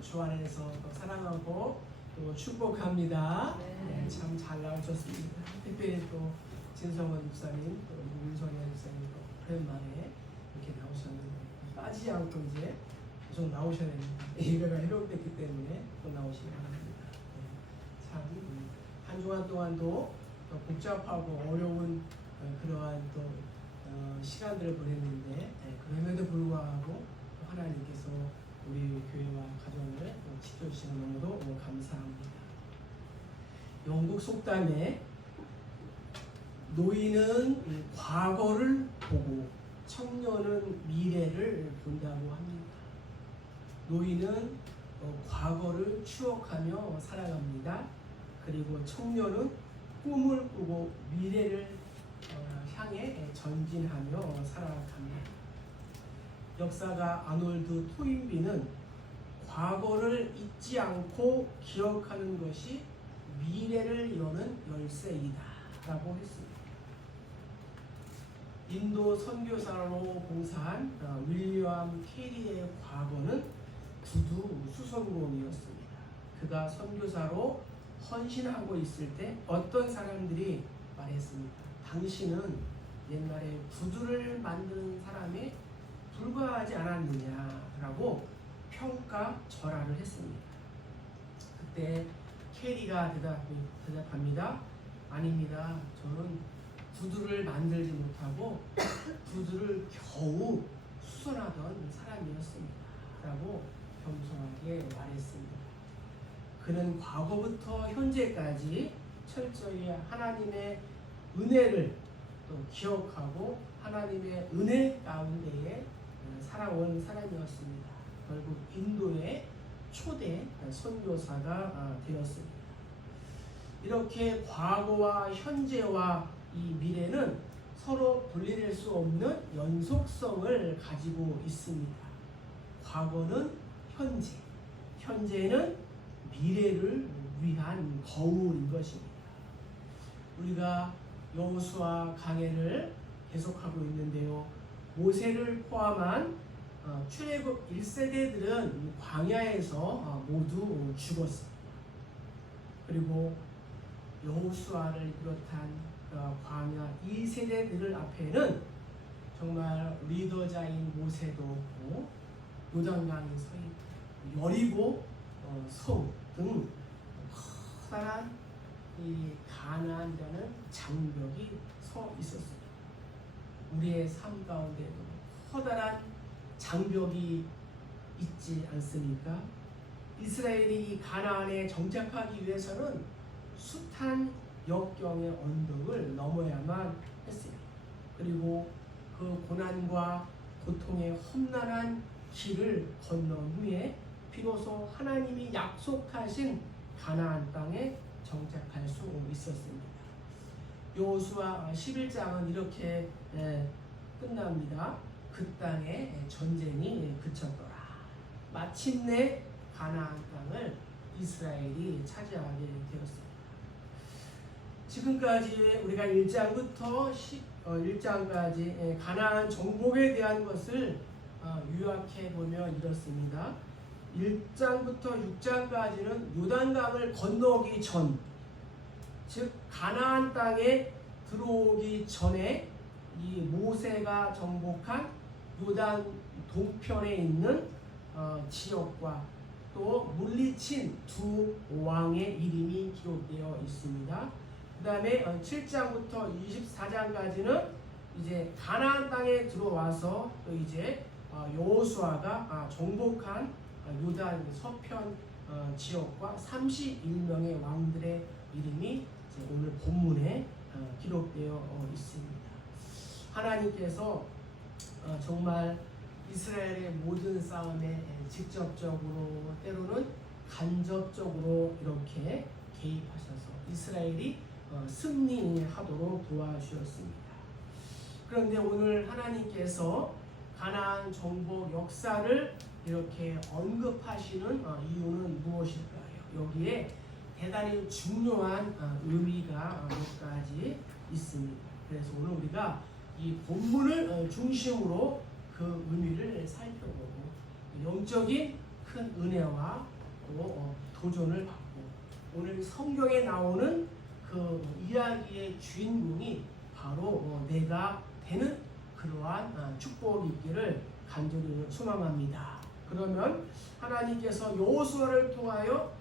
여러분을 주 안에서 또 사랑하고 또 축복합니다. 네, 참 잘 나오셨습니다. 특별히 또 진성원 목사님, 또 윤성현 목사님 또 오랜만에 이렇게 나오셨는데 빠지지 않고 이제 계속 나오셔야 됩니다. 예배가 회복됐기 때문에 또 나오시기 바랍니다. 네, 참 한 주간 동안도 또 복잡하고 어려운 그러한 또 시간들을 보냈는데 그럼에도 불구하고 하나님께서 우리 교회와 가정을 지켜주시는 너무도 감사합니다. 영국 속담에 노인은 과거를 보고 청년은 미래를 본다고 합니다. 노인은 과거를 추억하며 살아갑니다. 그리고 청년은 꿈을 꾸고 미래를 향해 전진하며 살아갑니다. 역사가 아놀드 토인비는 과거를 잊지 않고 기억하는 것이 미래를 여는 열쇠이다 라고 했습니다. 인도 선교사로 봉사한 윌리엄 캐리의 과거는 구두 수선공이었습니다. 그가 선교사로 헌신하고 있을 때 어떤 사람들이 말했습니다. 당신은 옛날에 구두를 만드는 사람에 불과하지 않았느냐라고 평가절하를 했습니다. 그때 캐리가 대답합니다. 아닙니다. 저는 구두를 만들지 못하고 구두를 겨우 수선하던 사람이었습니다. 라고 겸손하게 말했습니다. 그는 과거부터 현재까지 철저히 하나님의 은혜를 또 기억하고 하나님의 은혜 가운데에 살아온 사람이었습니다. 결국 인도의 초대 선교사가 되었습니다. 이렇게 과거와 현재와 이 미래는 서로 분리될 수 없는 연속성을 가지고 있습니다. 과거는 현재, 현재는 미래를 위한 거울인 것입니다. 우리가 여호수아 강해를 계속하고 있는데요. 모세를 포함한 출애굽 1세대들은 광야에서 모두 죽었습니다. 그리고 여호수아를 비롯한 광야 2세대들 앞에는 정말 리더자인 모세도 없고 요단강이 서 있고 여리고 성 등 커다란 이 가나안이라는 장벽이 서 있었습니다. 우리의 삶 가운데도 커다란 장벽이 있지 않습니까? 이스라엘이 이 가나안에 정착하기 위해서는 숱한 역경의 언덕을 넘어야만 했습니다. 그리고 그 고난과 고통의 험난한 길을 건넌 후에 비로소 하나님이 약속하신 가나안 땅에 정착할 수 있었습니다. 여호수아 11장은 이렇게 끝납니다. 그 땅에 전쟁이 그쳤더라. 마침내 가나안 땅을 이스라엘이 차지하게 되었습니다. 지금까지 우리가 1장부터 1장까지 가나안 정복에 대한 것을 요약해 보면 이렇습니다. 1장부터 6장까지는 요단강을 건너기 전, 즉 가나안 땅에 들어오기 전에 이 모세가 정복한 요단 동편에 있는 지역과 또 물리친 두 왕의 이름이 기록되어 있습니다. 그 다음에 7장부터 24장까지는 이제 가나안 땅에 들어와서 또 이제 여호수아가 정복한 요단 서편 지역과 31명의 왕들의 이름이 오늘 본문에 기록되어 있습니다. 하나님께서 정말 이스라엘의 모든 싸움에 직접적으로 때로는 간접적으로 이렇게 개입하셔서 이스라엘이 승리하도록 도와주셨습니다. 그런데 오늘 하나님께서 가나안 정복 역사를 이렇게 언급하시는 이유는 무엇일까요? 여기에 대단히 중요한 의미가 몇 가지 있습니다. 그래서 오늘 우리가 이 본문을 중심으로 그 의미를 살펴보고 영적인 큰 은혜와 또 도전을 받고 오늘 성경에 나오는 그 이야기의 주인공이 바로 내가 되는 그러한 축복이 있기를 간절히 소망합니다. 그러면 하나님께서 여호수아를 통하여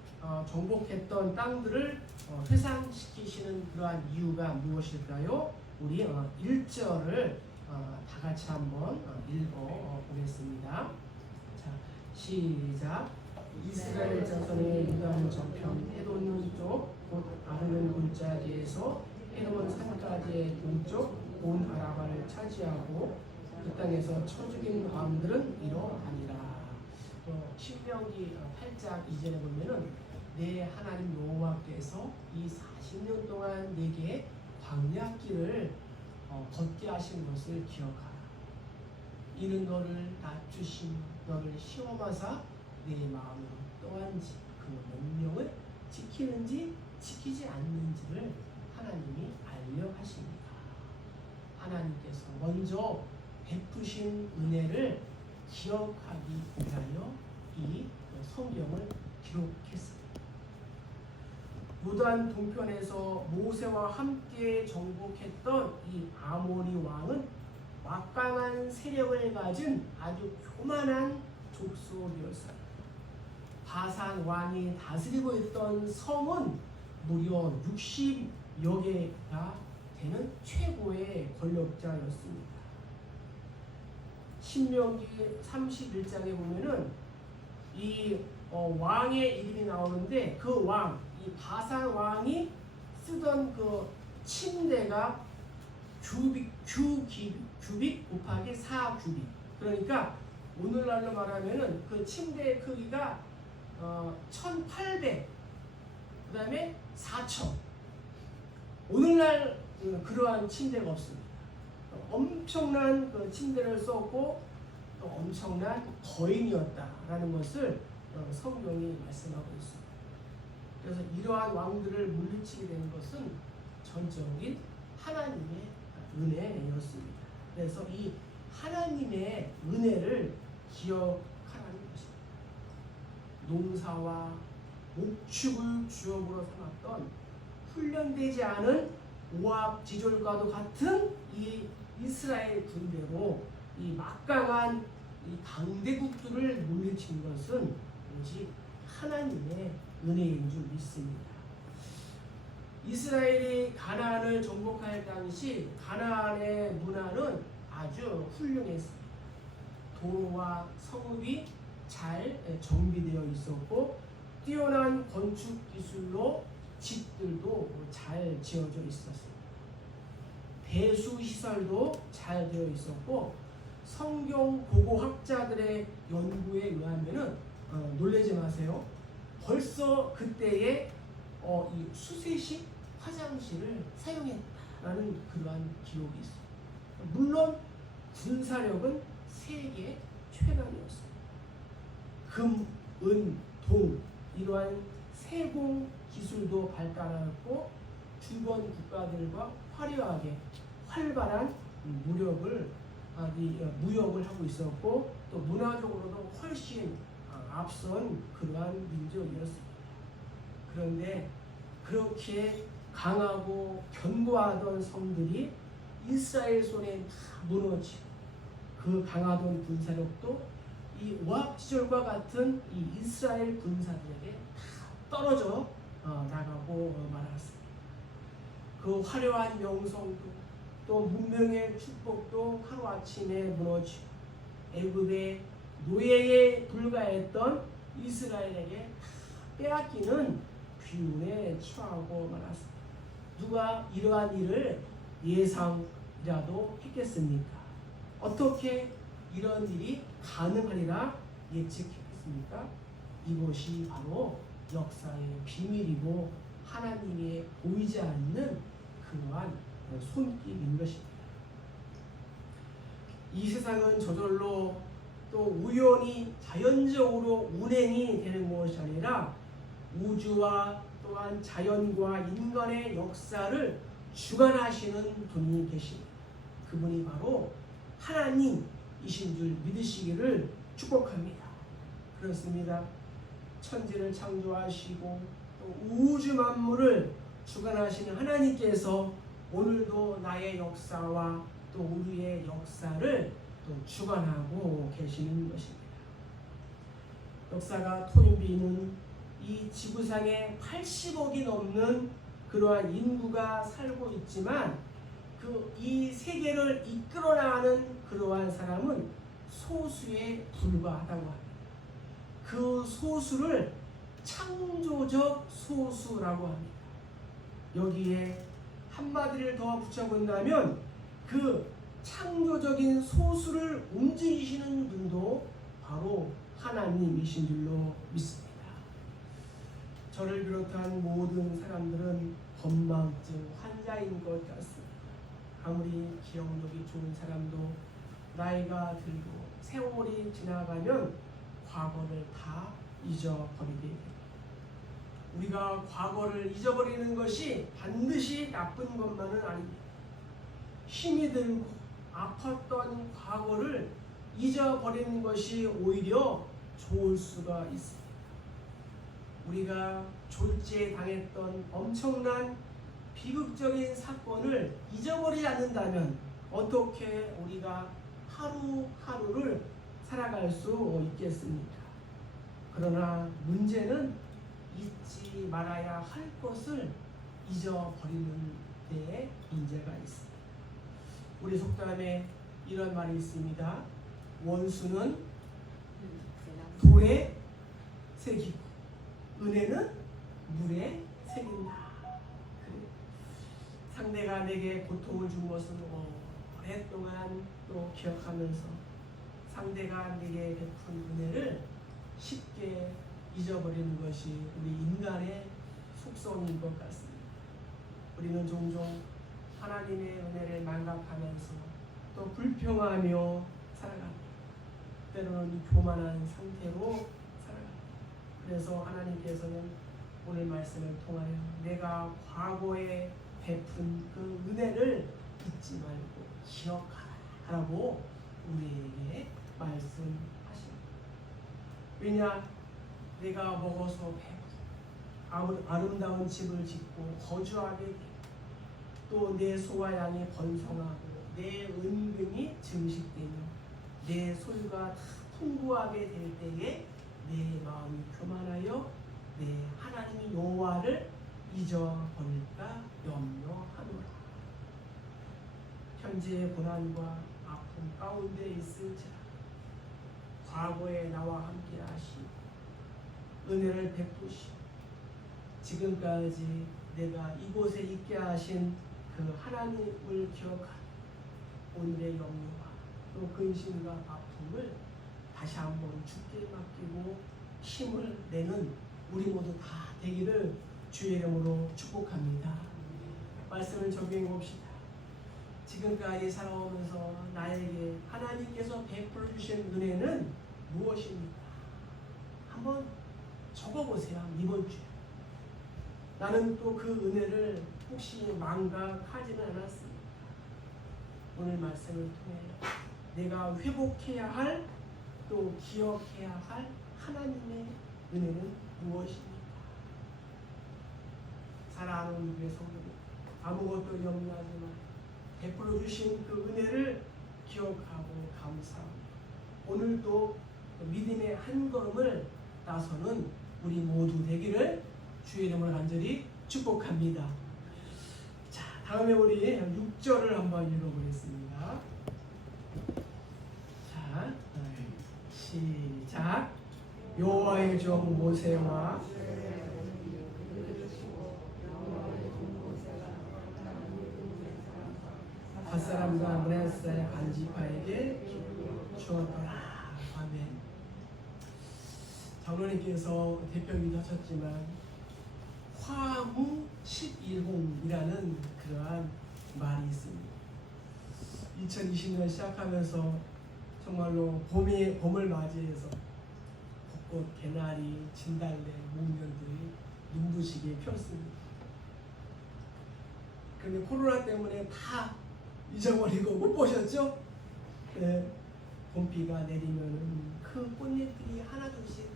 정복했던 땅들을 회상시키시는 그러한 이유가 무엇일까요? 우리 1절을 다 같이 한번 읽어 보겠습니다. 자, 시작. 이스라엘 자손의 유다는 저편 에돔 쪽 곧 아르논 골짜기에서 에돔 산까지의 동쪽 온 아라바를 차지하고 그 땅에서 쳐 죽인 왕들은 이러하니라. 신명기 8장 2절에 보면은 내 하나님 여호와께서 이 40년 동안 내게 광야길을 걷게 하신 것을 기억하라. 이는 너를 낮추심 너를 시험하사 내 마음으로 떠한지 그 명령을 지키는지 지키지 않는지를 하나님이 알려 하십니다. 하나님께서 먼저 베푸신 은혜를 기억하기 위하여 이 성경을 기록했습니다. 요단 동편에서 모세와 함께 정복했던 이 아모리 왕은 막강한 세력을 가진 아주 교만한 족속이었어요. 바산 왕이 다스리고 있던 성은 무려 60여 개가 되는 최고의 권력자였습니다. 신명기 31장에 보면은 이 왕의 이름이 나오는데 그 왕, 이 바산 왕이 쓰던 그 침대가 규빗 곱하기 4규빗. 그러니까 오늘날로 말하면은 그 침대의 크기가 1800, 그 다음에 4000. 오늘날 그러한 침대가 없습니다. 엄청난 그 침대를 썼고 또 엄청난 거인이었다라는 것을 성경이 말씀하고 있습니다. 그래서 이러한 왕들을 물리치게 된 것은 전적인 하나님의 은혜였습니다. 그래서 이 하나님의 은혜를 기억하라는 것입니다. 농사와 목축을 주역으로 삼았던 훈련되지 않은 오합지졸과도 같은 이 이스라엘 군대로 이 막강한 이 강대국들을 물리친 것은 오직 하나님의 은혜인 줄 믿습니다. 이스라엘이 가나안을 정복할 당시 가나안의 문화는 아주 훌륭했습니다. 도로와 성읍이 잘 정비되어 있었고 뛰어난 건축 기술로 집들도 잘 지어져 있었습니다. 배수 시설도 잘 되어 있었고 성경 고고학자들의 연구에 의하면은 놀라지 마세요. 벌써 그때에 이 수세식 화장실을 사용했다라는 그러한 기록이 있어요. 물론 군사력은 세계 최강이었어요. 금, 은, 동 이러한 세공 기술도 발달하였고 주변 국가들과 화려하게 활발한 무역을 하고 있었고 또 문화적으로도 훨씬 앞선 그러한 민족이었습니다. 그런데 그렇게 강하고 견고하던 성들이 이스라엘 손에 다 무너지고 그 강하던 군사력도 이 오합지졸과 같은 이 이스라엘 군사들에게 다 떨어져 나가고 말았습니다. 그 화려한 명성도 또 문명의 축복도 하루아침에 무너지고 애굽의 노예에 불과했던 이스라엘에게 다 빼앗기는 귀운에 처하고 말았습니다. 누가 이러한 일을 예상이라도 했겠습니까? 어떻게 이런 일이 가능하리라 예측했습니까? 이것이 바로 역사의 비밀이고 하나님의 보이지 않는 그러한 손길인 것입니다. 이 세상은 저절로 또 우연히 자연적으로 운행이 되는 것이 아니라 우주와 또한 자연과 인간의 역사를 주관하시는 분이 계십니다. 그분이 바로 하나님이신 줄 믿으시기를 축복합니다. 그렇습니다. 천지를 창조하시고 또 우주 만물을 주관하시는 하나님께서 오늘도 나의 역사와 또 우리의 역사를 또 주관하고 계시는 것입니다. 역사가 토인비는 이 지구상에 80억이 넘는 그러한 인구가 살고 있지만 이 세계를 이끌어 나가는 그러한 사람은 소수에 불과하다고 합니다. 그 소수를 창조적 소수라고 합니다. 여기에 한마디를 더 붙여본다면 그 창조적인 소수를 움직이시는 분도 바로 하나님이신 줄로 믿습니다. 저를 비롯한 모든 사람들은 건망증 환자인 것 같습니다. 아무리 기억력이 좋은 사람도 나이가 들고 세월이 지나가면 과거를 다 잊어버리게 됩니다. 우리가 과거를 잊어버리는 것이 반드시 나쁜 것만은 아닙니다. 힘이 들고 아팠던 과거를 잊어버리는 것이 오히려 좋을 수가 있습니다. 우리가 졸지에 당했던 엄청난 비극적인 사건을 잊어버리지 않는다면 어떻게 우리가 하루하루를 살아갈 수 있겠습니까? 그러나 문제는 잊지 말아야 할 것을 잊어버리는 데에 문제가 있습니다. 우리 속담에 이런 말이 있습니다. 원수는 돌에 새기고 은혜는 물에 새긴다. 그래. 상대가 내게 고통을 준 것은 오랫동안 또 기억하면서 상대가 내게 베푼 은혜를 쉽게 잊어버리는 것이 우리 인간의 속성인 것 같습니다. 우리는 종종 하나님의 은혜를 망각하면서 또 불평하며 살아갑니다. 때로는 교만한 상태로 살아갑니다. 그래서 하나님께서는 오늘 말씀을 통하여 내가 과거에 베푼 그 은혜를 잊지 말고 기억하라고 우리에게 말씀하십니다. 왜냐? 내가 먹어서 배고 아름다운 집을 짓고 거주하게 되고 또 내 소와 양이 번성하고 내 은금이 증식되며 내 소유가 다 풍부하게 될 때에 내 마음이 교만하여 내 하나님 여호와를 잊어버릴까 염려하노라. 현재의 고난과 아픔 가운데 있을지라 과거에 나와 함께 하시고 은혜를 베푸시고 지금까지 내가 이곳에 있게 하신 그 하나님을 기억하는 오늘의 염려와 또 근심과 아픔을 다시 한번 주께 맡기고 힘을 내는 우리 모두 다 되기를 주의 이름으로 축복합니다. 말씀을 적용해 봅시다. 지금까지 살아오면서 나에게 하나님께서 베풀어 주신 은혜는 무엇입니까? 한번 적어보세요. 이번 주에 나는 또 그 은혜를 혹시 망각하지는 않았습니다. 오늘 말씀을 통해 내가 회복해야 할 또 기억해야 할 하나님의 은혜는 무엇입니까? 사랑하는 우리의 성도 아무것도 염려하지 마. 베풀어 주신 그 은혜를 기억하고 감사하고 오늘도 믿음의 한 걸음을 나서는 우리 모두 되기를 주의 이름으로 간절히 축복합니다. 자, 다음에 우리 6절을 한번 읽어보겠습니다. 자, 시작. 여호와의 종 모세와 밧사람과 므낫세 안지파에게 주었더라. 아멘. 장로님께서 대표이기도 하셨지만 화무 11홍이라는 그러한 말이 있습니다. 2020년 시작하면서 정말로 봄을 맞이해서 벚꽃, 개나리, 진달래, 목련들이 눈부시게 폈습니다. 그런데 코로나 때문에 다 잊어버리고 못 보셨죠? 네, 봄비가 내리면 그 꽃잎들이 하나둘씩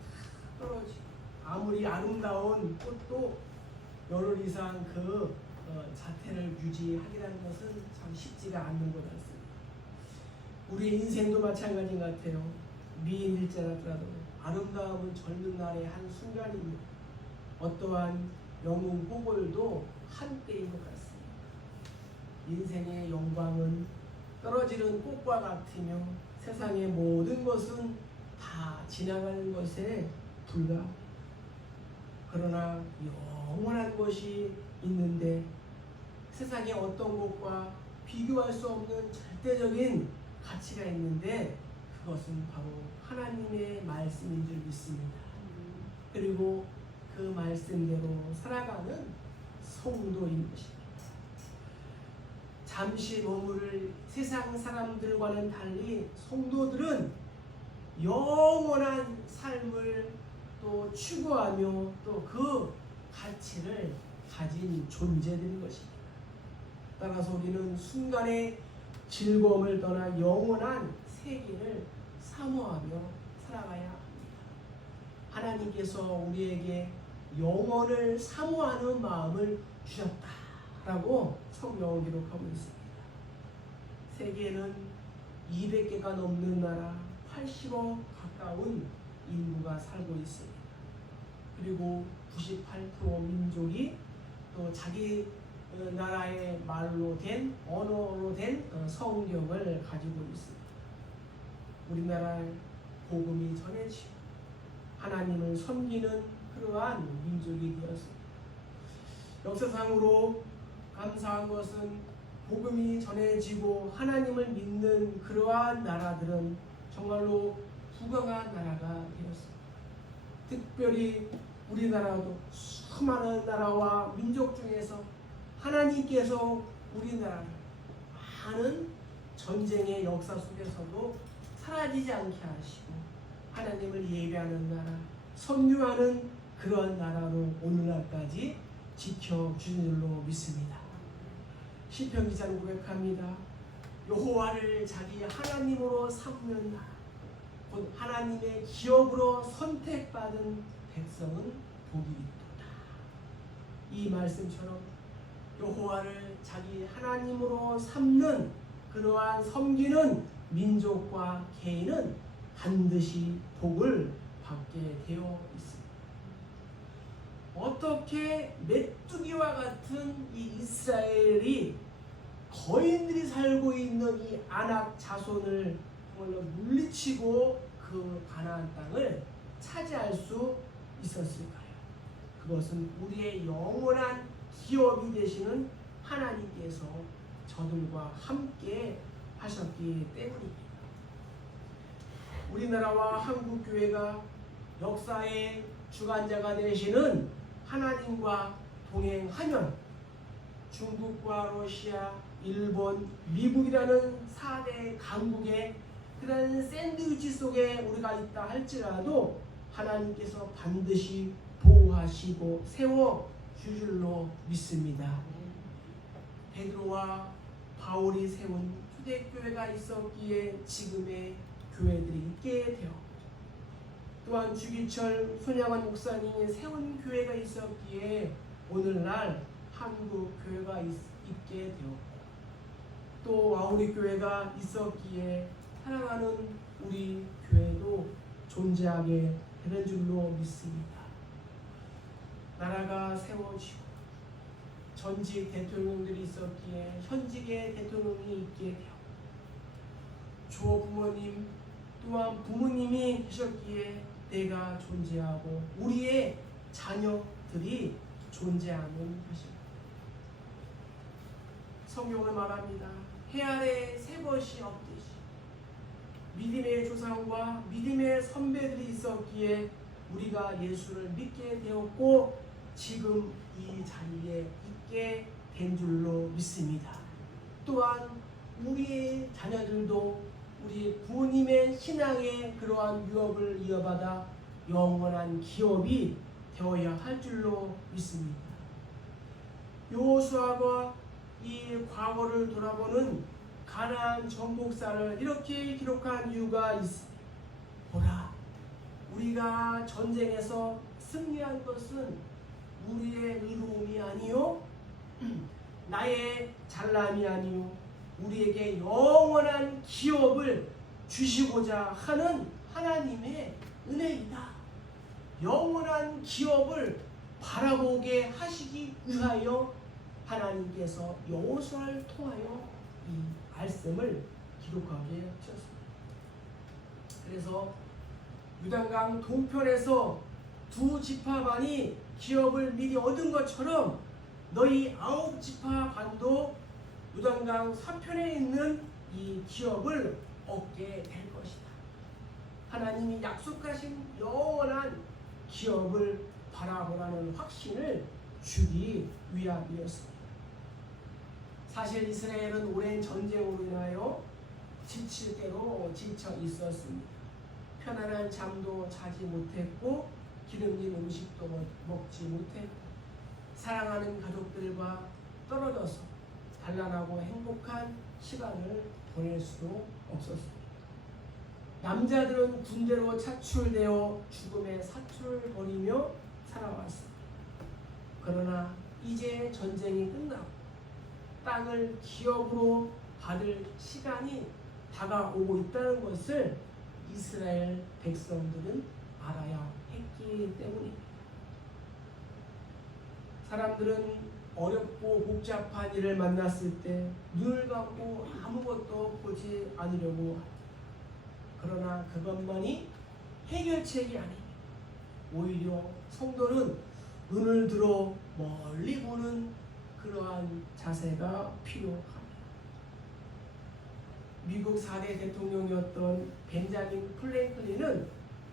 떨어지고 아무리 아름다운 꽃도 열흘 이상 그 자태를 유지하기라는 것은 참 쉽지가 않는 것 같습니다. 우리 인생도 마찬가지 같아요. 미인일자라도 아름다움은 젊은 날의 한 순간입니다. 어떠한 영웅 포골도 한때인 것 같습니다. 인생의 영광은 떨어지는 꽃과 같으며 세상의 모든 것은 다 지나가는 것에 불과합니다. 그러나 영원한 것이 있는데 세상의 어떤 것과 비교할 수 없는 절대적인 가치가 있는데 그것은 바로 하나님의 말씀인 줄 믿습니다. 그리고 그 말씀대로 살아가는 성도인 것입니다. 잠시 머무를 세상 사람들과는 달리 성도들은 영원한 삶을 또 추구하며 또 그 가치를 가진 존재들인 것입니다. 따라서 우리는 순간의 즐거움을 떠나 영원한 세계를 사모하며 살아가야 합니다. 하나님께서 우리에게 영원을 사모하는 마음을 주셨다라고 성경은 기록하고 있습니다. 세계에는 200개가 넘는 나라 80억 가까운 인구가 살고 있습니다. 그리고 98% 민족이 또 자기 나라의 말로 된 언어로 된 성경을 가지고 있습니다. 우리나라의 복음이 전해지고 하나님을 섬기는 그러한 민족이 되었습니다. 역사상으로 감사한 것은 복음이 전해지고 하나님을 믿는 그러한 나라들은 정말로 부강한 나라가 되었습니다. 특별히 우리나라도 수많은 나라와 민족 중에서 하나님께서 우리나라를 많은 전쟁의 역사 속에서도 사라지지 않게 하시고 하나님을 예배하는 나라, 섬유하는 그러한 나라로 오늘날까지 지켜주신 줄로 믿습니다. 시편 기자는 고백합니다. 여호와를 자기 하나님으로 삼는 나라, 곧 하나님의 기업으로 선택받은 백성은 복이 있도다. 이 말씀처럼 여호와를 자기 하나님으로 삼는 그러한 섬기는 민족과 개인은 반드시 복을 받게 되어 있습니다. 어떻게 메뚜기와 같은 이 이스라엘이 거인들이 살고 있는 이 아낙 자손을 정말로 물리치고 그 가나안 땅을 차지할 수 있었을까요? 그것은 우리의 영원한 기업이 되시는 하나님께서 저들과 함께 하셨기 때문입니다. 우리나라와 한국교회가 역사의 주관자가 되시는 하나님과 동행하면 중국과 러시아, 일본, 미국이라는 4대 강국의 그런 샌드위치 속에 우리가 있다 할지라도 하나님께서 반드시 보호하시고 세워줄 줄로 믿습니다. 베드로와 바울이 세운 초대교회가 있었기에 지금의 교회들이 있게 되었고, 또한 주기철 손양원 목사님이 세운 교회가 있었기에 오늘날 한국 교회가 있게 되었고, 또 와우리 교회가 있었기에 사랑하는 우리 교회도 존재하게 되는 줄로 믿습니다. 나라가 세워지고 전직 대통령들이 있었기에 현직의 대통령이 있게 되었고, 조부모님 또한 부모님이 계셨기에 내가 존재하고 우리의 자녀들이 존재하는 것입니다. 성경은 말합니다. 해 아래 새 것이 없듯이 믿음의 조상과 믿음의 선배들이 있었기에 우리가 예수를 믿게 되었고 지금 이 자리에 있게 된 줄로 믿습니다. 또한 우리의 자녀들도 우리 부모님의 신앙의 그러한 유업을 이어받아 영원한 기업이 되어야 할 줄로 믿습니다. 여호수아가 이 과거를 돌아보는 가나안 정복사를 이렇게 기록한 이유가 있습니다. 보라, 우리가 전쟁에서 승리한 것은 우리의 의로움이 아니요 나의 잘남이 아니요 우리에게 영원한 기업을 주시고자 하는 하나님의 은혜이다. 영원한 기업을 바라보게 하시기 위하여 하나님께서 여호수아를 통하여 이 말씀을 기록하게 하셨습니다. 그래서 요단강 동편에서 두 지파반이 기업을 미리 얻은 것처럼 너희 9지파반도 요단강 서편에 있는 이 기업을 얻게 될 것이다. 하나님이 약속하신 영원한 기업을 바라보라는 확신을 주기 위함이었습니다. 사실 이스라엘은 오랜 전쟁으로 인하여 지칠 대로 지쳐 있었습니다. 편안한 잠도 자지 못했고 기름진 음식도 먹지 못했고 사랑하는 가족들과 떨어져서 단란하고 행복한 시간을 보낼 수도 없었습니다. 남자들은 군대로 차출되어 죽음의 사투를 벌이며 살아왔습니다. 그러나 이제 전쟁이 끝나고 땅을 기업으로 받을 시간이 다가오고 있다는 것을 이스라엘 백성들은 알아야 했기 때문입니다. 사람들은 어렵고 복잡한 일을 만났을 때 눈을 감고 아무것도 보지 않으려고 합니다. 그러나 그것만이 해결책이 아닙니다. 오히려 성도는 눈을 들어 멀리 보는 그러한 자세가 필요합니다. 미국 4대 대통령이었던 벤자민 프랭클린은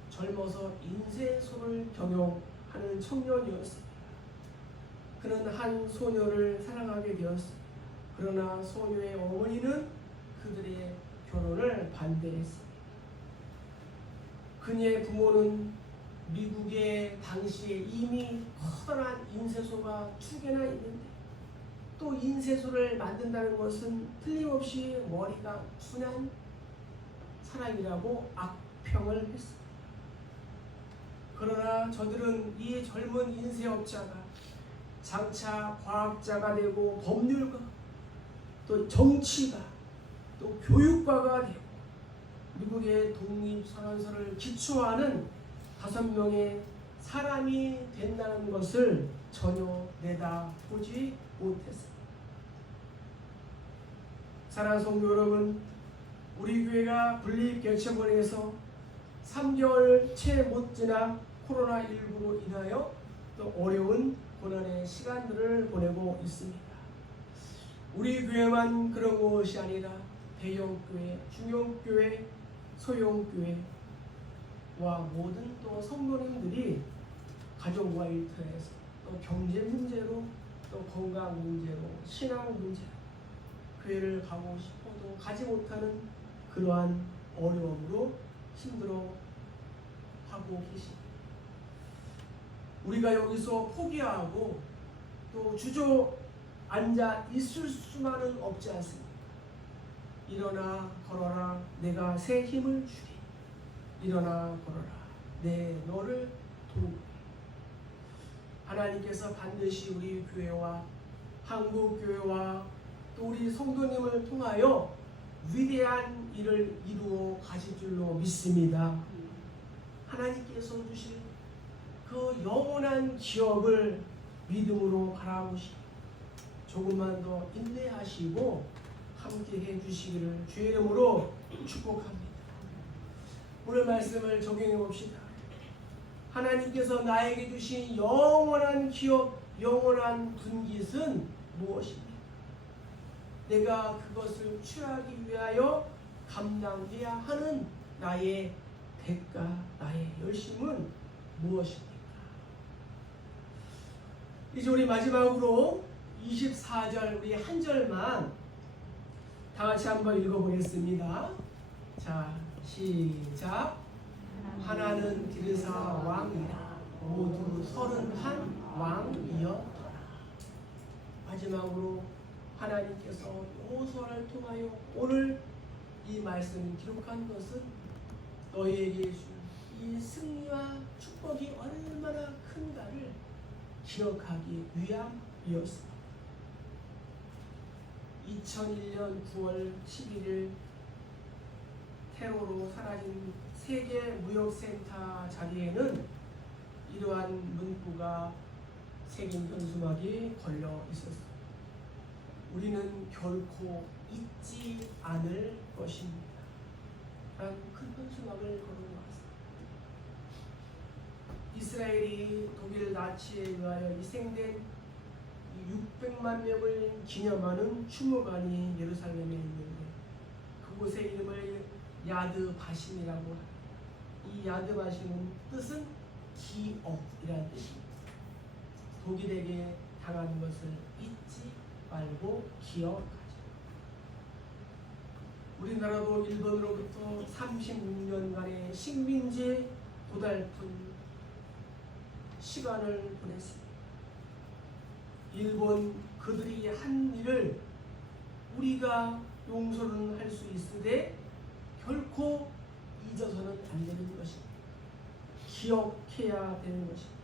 젊어서 인쇄소를 경영하는 청년이었습니다. 그는 한 소녀를 사랑하게 되었습니다. 그러나 소녀의 어머니는 그들의 결혼을 반대했습니다. 그녀의 부모는 미국에 당시에 이미 커다란 인쇄소가 2개나 있는데 또 인쇄소를 만든다는 것은 틀림없이 머리가 순한 사람이라고 악평을 했습니다. 그러나 저들은 이 젊은 인쇄업자가 장차 과학자가 되고 법률가 또 정치가 또 교육가가 되고 미국의 독립선언서를 기초하는 5명의 사람이 된다는 것을 전혀 내다보지 못했습니다. 사랑하는 성도 여러분, 우리 교회가 분립개척원에서 3개월 채 못 지나 코로나19로 인하여 또 어려운 고난의 시간들을 보내고 있습니다. 우리 교회만 그런 것이 아니라 대형교회, 중형교회, 소형교회와 모든 또 성도님들이 가정과 일터에서 또 경제 문제로 또 건강 문제로 신앙 문제로 교회를 가고 싶어도 가지 못하는 그러한 어려움으로 힘들어 하고 계십니다. 우리가 여기서 포기하고 또 주저앉아 있을 수만은 없지 않습니다. 일어나 걸어라, 내가 새 힘을 주리. 일어나 걸어라, 내 너를 도우리. 하나님께서 반드시 우리 교회와 한국교회와 또 우리 성도님을 통하여 위대한 일을 이루어 가실 줄로 믿습니다. 하나님께서 주실 그 영원한 기업을 믿음으로 바라보시고 조금만 더 인내하시고 함께 해주시기를 주의 이름으로 축복합니다. 오늘 말씀을 적용해 봅시다. 하나님께서 나에게 주신 영원한 기업, 영원한 분깃은 무엇입니까? 내가 그것을 취하기 위하여 감당해야 하는 나의 대가, 나의 열심은 무엇입니까? 이제 우리 마지막으로 24절 우리 한 절만 다 같이 한번 읽어보겠습니다. 자, 시작. 하나는 디르사 왕이라 모두 31 왕이었더라. 마지막으로 하나님께서 여호수아를 통하여 오늘 이 말씀을 기록한 것은 너희에게 줄 이 승리와 축복이 얼마나 큰가를 기억하기 위함이었습니다. 2001년 9월 11일 테러로 사라진 세계무역센터 자리에는 이러한 문구가 새긴 현수막이 걸려 있었습니다. 우리는 결코 잊지 않을 것입니다. 라는 큰 현수막을 걸어놓았습니다. 이스라엘이 독일 나치에 의하여 희생된 600만 명을 기념하는 추모관이 예루살렘에 있는데 그곳의 이름을 야드 바심이라고 합니다. 이 야드 바심은 뜻은 기억이라는 뜻입니다. 독일에게 당한 것을 잊지 말고 기억하자. 우리나라도 일본으로부터 36년간의 식민지에 고달픈 시간을 보냈습니다. 일본 그들이 한 일을 우리가 용서는 할 수 있으되 결코 잊어서는 안 되는 것입니다. 기억해야 되는 것입니다.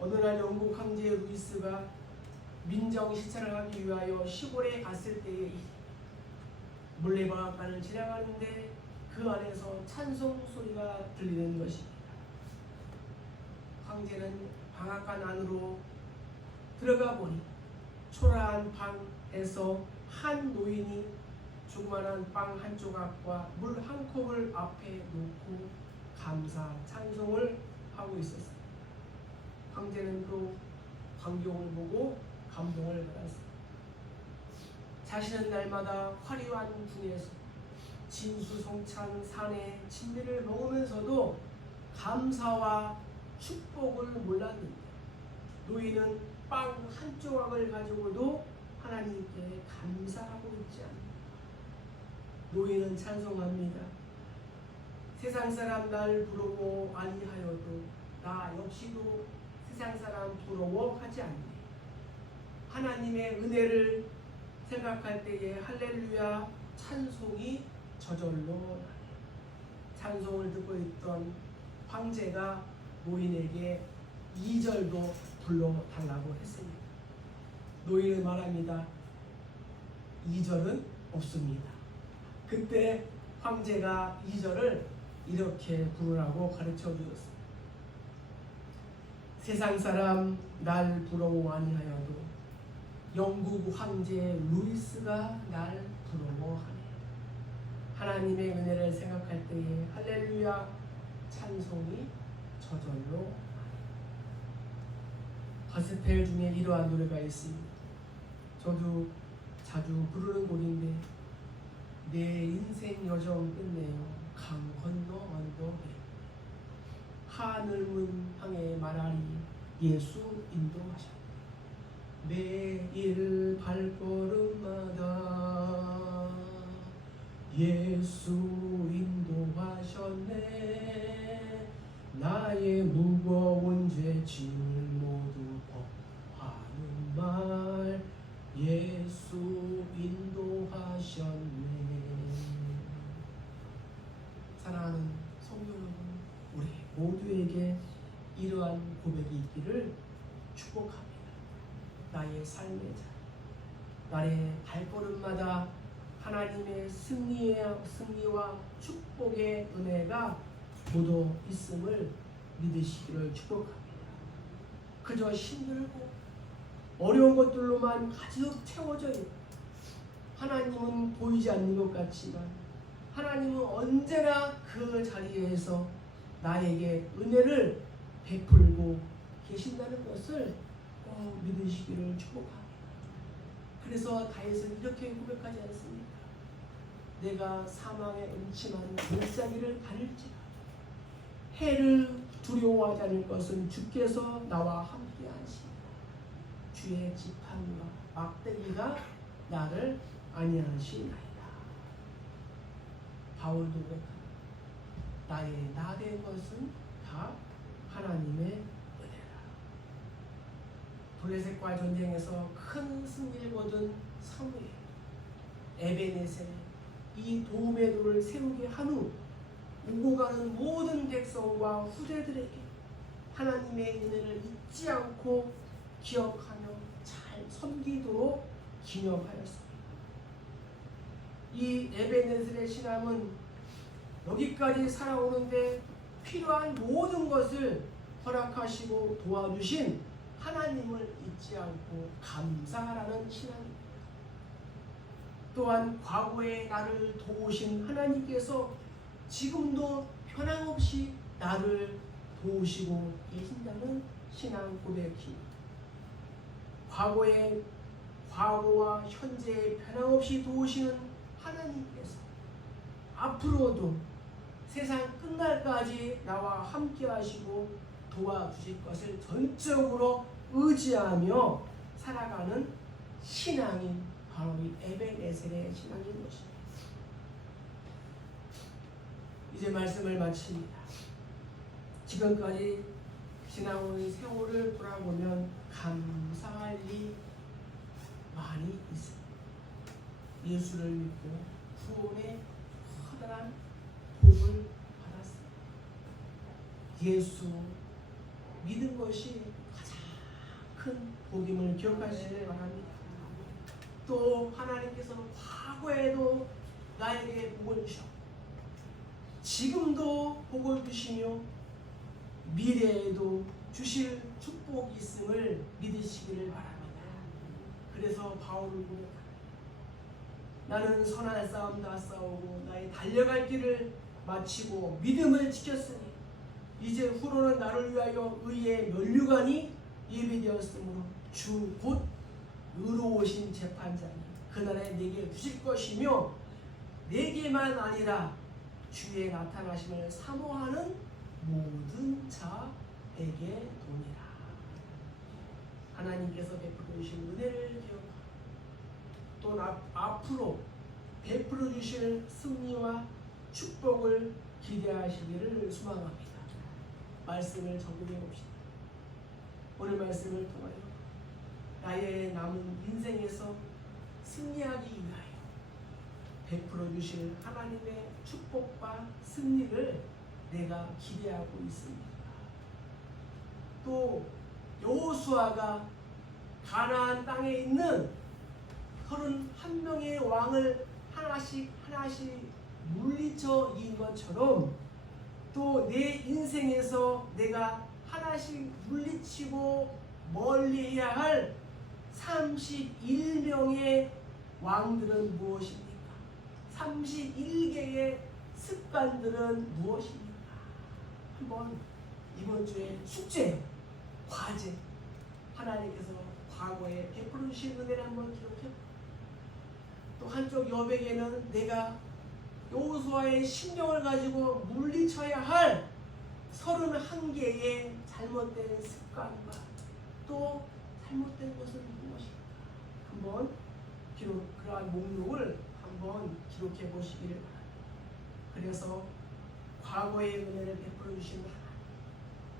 어느 날 영국 황제 루이스가 민정 시찰을 하기 위하여 시골에 갔을 때에 물레방앗간을 지나가는데 그 안에서 찬송 소리가 들리는 것입니다. 황제는 방앗간 안으로 들어가 보니 초라한 방에서 한 노인이 조그만한 빵 한 조각과 물 한 컵을 앞에 놓고 감사 찬송을 하고 있었습니다. 황제는 그 광경을 보고 감동을 받았습니다. 자신은 날마다 화려한 궁에서 진수성찬 산의 진미를 먹으면서도 감사와 축복을 몰랐는데 노인은 빵 한 조각을 가지고도 하나님께 감사하고 있지 않습니다. 노인은 찬송합니다. 세상 사람 날 부러워 아니하여도 나 역시도 세상 사람 부러워하지 않네. 하나님의 은혜를 생각할 때에 할렐루야 찬송이 저절로 나네. 찬송을 듣고 있던 황제가 노인에게 2절도 불러달라고 했습니다. 노인은 말합니다. 2절은 없습니다. 그때 황제가 2절을 이렇게 부르라고 가르쳐 주었습니다. 세상 사람 날 부러워 아니하여도 영국 황제 루이스가 날 부러워하네. 하나님의 은혜를 생각할 때에 할렐루야 찬송이 저절로 하네. 가스펠 중에 이러한 노래가 있습니다. 저도 자주 부르는 곡인데 내 인생 여정 끝내요 강 건너 언덕에 하늘 문 향해 말하리 예수 인도하셨네. 매일 발걸음마다 예수 인도하셨네. 나의 무거운 죄 짐을 모두 벗하는 말 예수 인도하셨네. 사랑하는 성도 여러분, 우리 모두에게 이러한 고백이 있기를 축복합니다. 나의 삶의 자, 나의 발걸음마다 하나님의 승리와 축복의 은혜가 묻어 있음을 믿으시기를 축복합니다. 그저 힘들고 어려운 것들로만 가득 채워져요. 하나님은 보이지 않는 것 같지만 하나님은 언제나 그 자리에서 나에게 은혜를 베풀고 계신다는 것을 꼭 믿으시기를 축복합니다. 그래서 다윗은 이렇게 고백하지 않습니까? 내가 사망의 음침한 물살기를 가릴지라 해를 두려워하지 않을 것은 주께서 나와 함께 하시니라. 주의 지팡이와 막대기가 나를 안위하시나이다. 바울도 고백합니다. 나의 나 된 것은 다 하나님의 은혜라. 블레셋과 전쟁에서 큰 승리를 거둔 사무엘, 에베네셀 이 도움의 돌을 세우게 한 후 오고 가는 모든 백성과 후대들에게 하나님의 은혜를 잊지 않고 기억하며 잘 섬기도록 기념하였습니다. 이 에베네셀의 신앙은 여기까지 살아오는데 필요한 모든 것을 허락하시고 도와주신 하나님을 잊지 않고 감사하라는 신앙입니다. 또한 과거에 나를 도우신 하나님께서 지금도 변함없이 나를 도우시고 계신다는 신앙 고백입니다. 과거와 현재에 변함없이 도우시는 하나님께서 앞으로도 세상 끝날까지 나와 함께 하시고 도와주실 것을 전적으로 의지하며 살아가는 신앙이 바로 이 에베네셀의 신앙인 것입니다. 이제 말씀을 마칩니다. 지금까지 지나온 세월을 돌아보면 감사할 일이 많이 있습니다. 예수를 믿고 구원의 커다란 복을 받았습니다. 예수 믿은 것이 가장 큰 복임을 기억하시기 바랍니다. 또 하나님께서는 과거에도 나에게 복을 주셨고 지금도 복을 주시며 미래에도 주실 축복이 있음을 믿으시기를 바랍니다. 그래서 바울은 고백합니다. 나는 선한 싸움 다 싸우고 나의 달려갈 길을 마치고 믿음을 지켰으니 이제 후로는 나를 위하여 의의 면류관이 예비되었으므로 주 곧 의로우신 재판장이 그날에 내게 주실 것이며 내게만 아니라 주의 나타나심을 사모하는 모든 자에게 도니라. 하나님께서 베풀어 주신 은혜를 기억하고 또 앞으로 베풀어 주실 승리와 축복을 기대하시기를 소망합니다. 말씀을 적용해 봅시다. 오늘 말씀을 통하여 나의 남은 인생에서 승리하기 위하여 베풀어 주실 하나님의 축복과 승리를 내가 기대하고 있습니다. 또 여호수아가 가나안 땅에 있는 31명의 왕을 하나씩 물리쳐 이긴 것처럼 또 내 인생에서 내가 하나씩 물리치고 멀리해야 할 31명의 왕들은 무엇입니까? 31개의 습관들은 무엇입니까? 한번 이번 주에 숙제, 과제 하나님께서 과거에 베풀어 주신 은혜를 한번 기록해. 또 한쪽 여백에는 내가 여호수아의 심령을 가지고 물리쳐야 할 31개의 잘못된 습관과 또 잘못된 것은 무엇인가 한번 그러한 목록을 한번 기록해 보시기를 바랍니다. 그래서 과거의 은혜를 베풀어 주신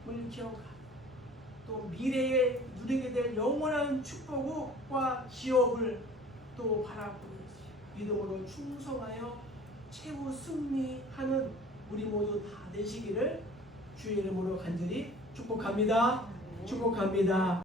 하나님을 기억하고 또 미래에 누리게 될 영원한 축복과 기업을 또 바라보면서 믿음으로 충성하여 최후 승리하는 우리 모두 다 되시기를 주의 이름으로 간절히 축복합니다. 축복합니다.